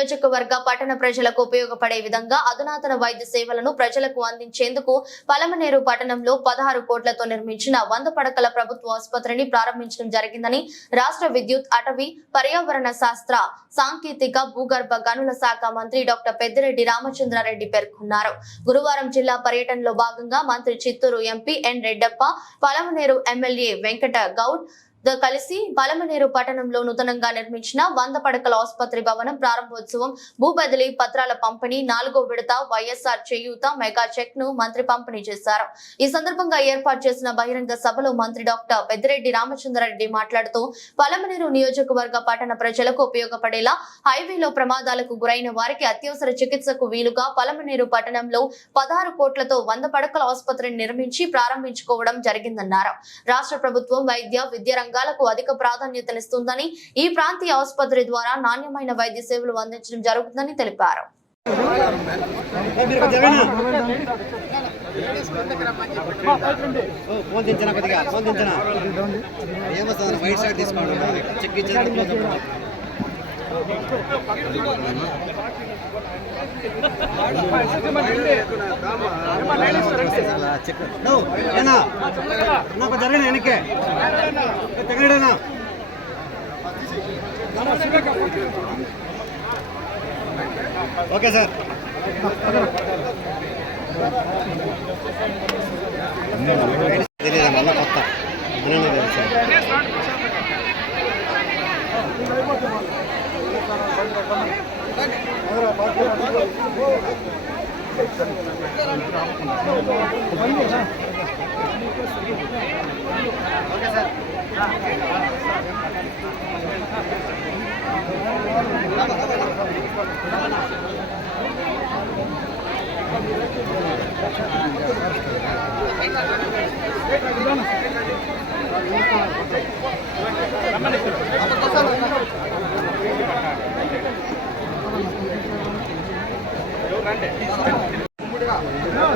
నియోజకవర్గ పట్టణ ప్రజలకు ఉపయోగపడే విధంగా అధునాతన వైద్య సేవలను ప్రజలకు అందించేందుకు పలమనేరు పట్టణంలో 16 కోట్లతో నిర్మించిన 100 పడకల ప్రభుత్వ ఆసుపత్రిని ప్రారంభించడం జరిగిందని రాష్ట్ర విద్యుత్, అటవీ, పర్యావరణ శాస్త్ర, సాంకేతిక, భూగర్భ గనుల శాఖ మంత్రి డాక్టర్ పెద్దిరెడ్డి రామచంద్రారెడ్డి పేర్కొన్నారు. గురువారం జిల్లా పర్యటనలో భాగంగా మంత్రి Chittoor MP N Reddappa, Palamaner MLA Venkata Goud కలిసి పలమనేరు పట్టణంలో నూతనంగా నిర్మించిన 100 పడకల ఆసుపత్రి భవనం ప్రారంభోత్సవం, భూబదిలీ పత్రాల పంపిణీ, 4వ విడత వైఎస్ఆర్ చేయూత మెగా చెక్ ను మంత్రి పంపిణీ చేశారు. ఈ సందర్భంగా ఏర్పాటు చేసిన బహిరంగ సభలో మంత్రి డాక్టర్ పెద్దిరెడ్డి రామచంద్రారెడ్డి మాట్లాడుతూ పలమనేరు నియోజకవర్గ పట్టణ ప్రజలకు ఉపయోగపడేలా హైవేలో ప్రమాదాలకు గురైన వారికి అత్యవసర చికిత్సకు వీలుగా పలమనేరు పట్టణంలో 16 కోట్లతో 100 పడకల ఆసుపత్రిని నిర్మించి ప్రారంభించుకోవడం జరిగిందన్నారు. రాష్ట్ర ప్రభుత్వం వైద్య, విద్య రంగాలకు అధిక ప్రాధాన్యతనిస్తుందని, ఈ ప్రాంతీయ ఆసుపత్రి ద్వారా నాణ్యమైన వైద్య సేవలు అందించడం జరుగుతుందని తెలిపారు. Okay sir. తెలియదు మళ్ళా కొత్త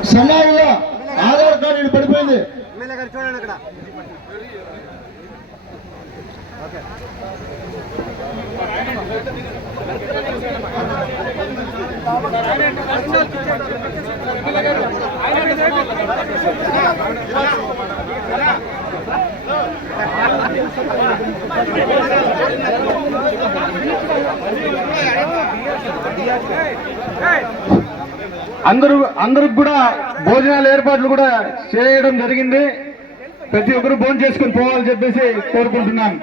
సన్నాయిలో ఆధార్ కార్డు పడిపోయింది. ఎమ్మెల్యే గారు చూడండి అక్కడ. ఓకే. అందరికి కూడా భోజనాల ఏర్పాట్లు కూడా చేయడం జరిగింది. ప్రతి ఒక్కరు భోజనం చేసుకుని పోవాలని చెప్పేసి కోరుకుంటున్నాను.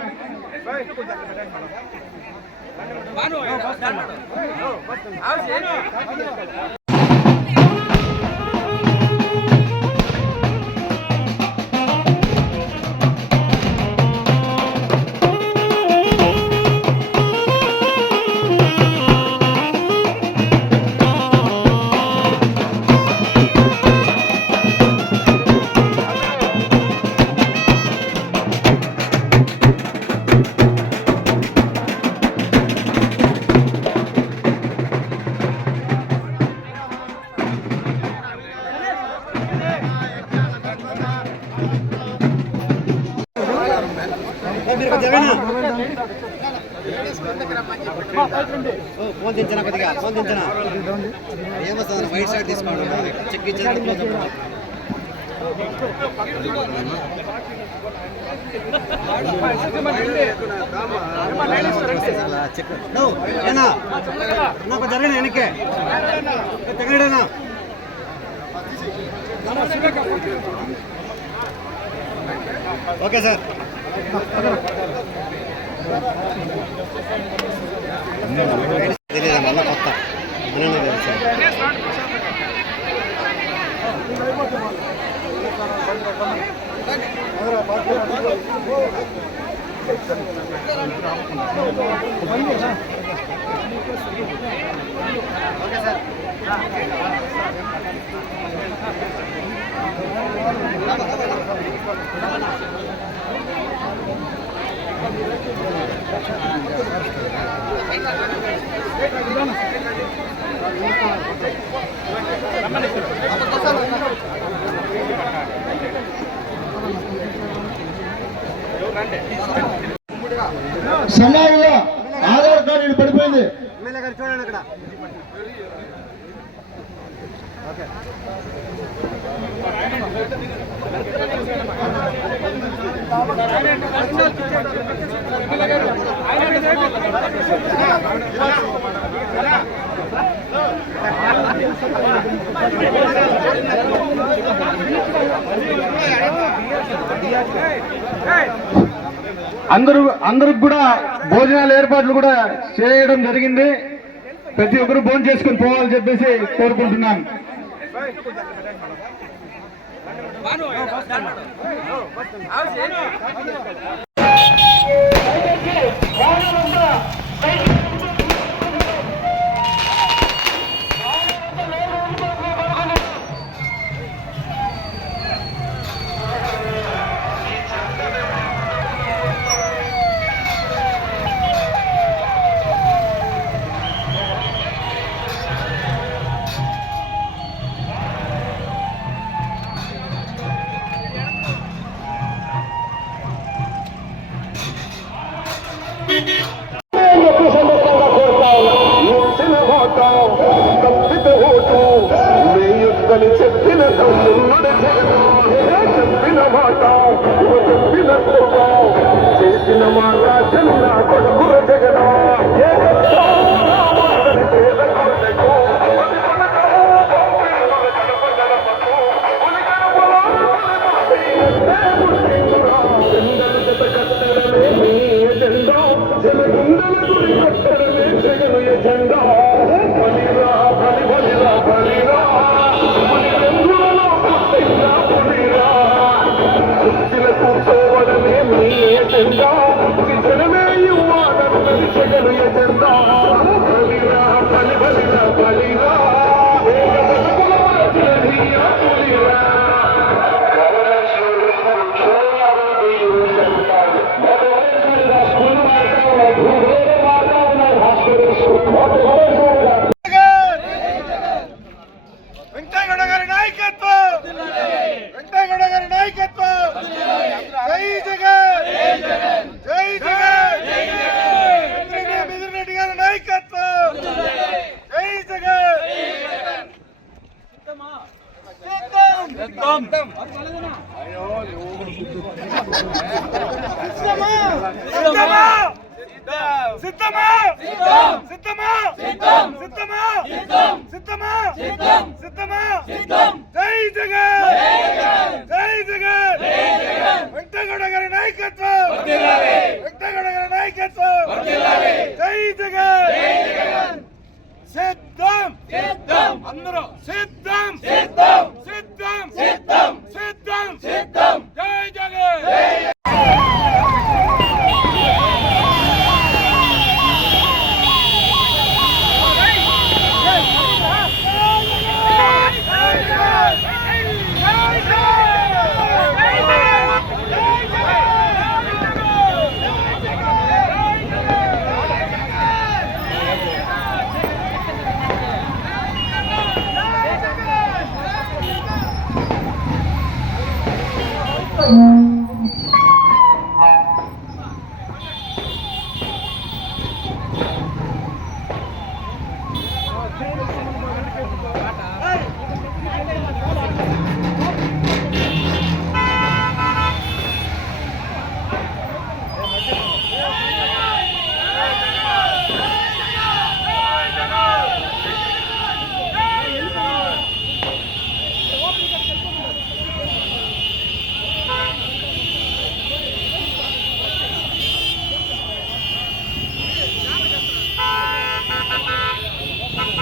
ఫోన్ దించిన కొద్దిగా ఫోన్ దించిన ఏమొస్తుంది వైట్ షర్ట్ తీసుకోండి చెక్ ఇచ్చేది జరిగిన వెనక్కే తెగలేడనా ఓకే సార్. తెలియదు మళ్ళా కొత్త ఓకే సార్. సన్నాయిలో ఆధార్ కార్డు పడిపోయింది. ఎమ్మెల్యే గారు చూడండి అక్కడ. ఓకే. అందరికి కూడా భోజనాల ఏర్పాట్లు కూడా చేయడం జరిగింది. ప్రతి ఒక్కరు భోజనం చేసుకుని పోవాలని చెప్పేసి కోరుకుంటున్నాను. చెప్పిన మాట చేసిన మాట చిన్న కొడుకుల జగన కూర్చోవడమే మీ ఎజెండా జనమే ఇవ్వాలన్నది జగన్ ఎజెండా బలిరా బలి బలిరా బలిరా వెంకటగౌడ గారి నాయకత్వం, వెంకటగౌడ గారి నాయకత్వం. జై జగన్, జై జగన్. మిదిరెడ్డి గారి నాయకత్వం, జై జగన్. సిద్ధమా సిద్ధమా సిద్ధమా సిద్ధమా సిద్ధమా జై జగన్, జై జగన్. వెంకటగౌడ గారి నాయకత్వం, వెంకటగౌడ గారి నాయకత్వం. జై జగన్. సిద్ధం అందరూ సిద్ధం సిద్ధం సిద్ధం సిద్ధం సిద్ధం సిద్ధం. జై జగన్. Thank you.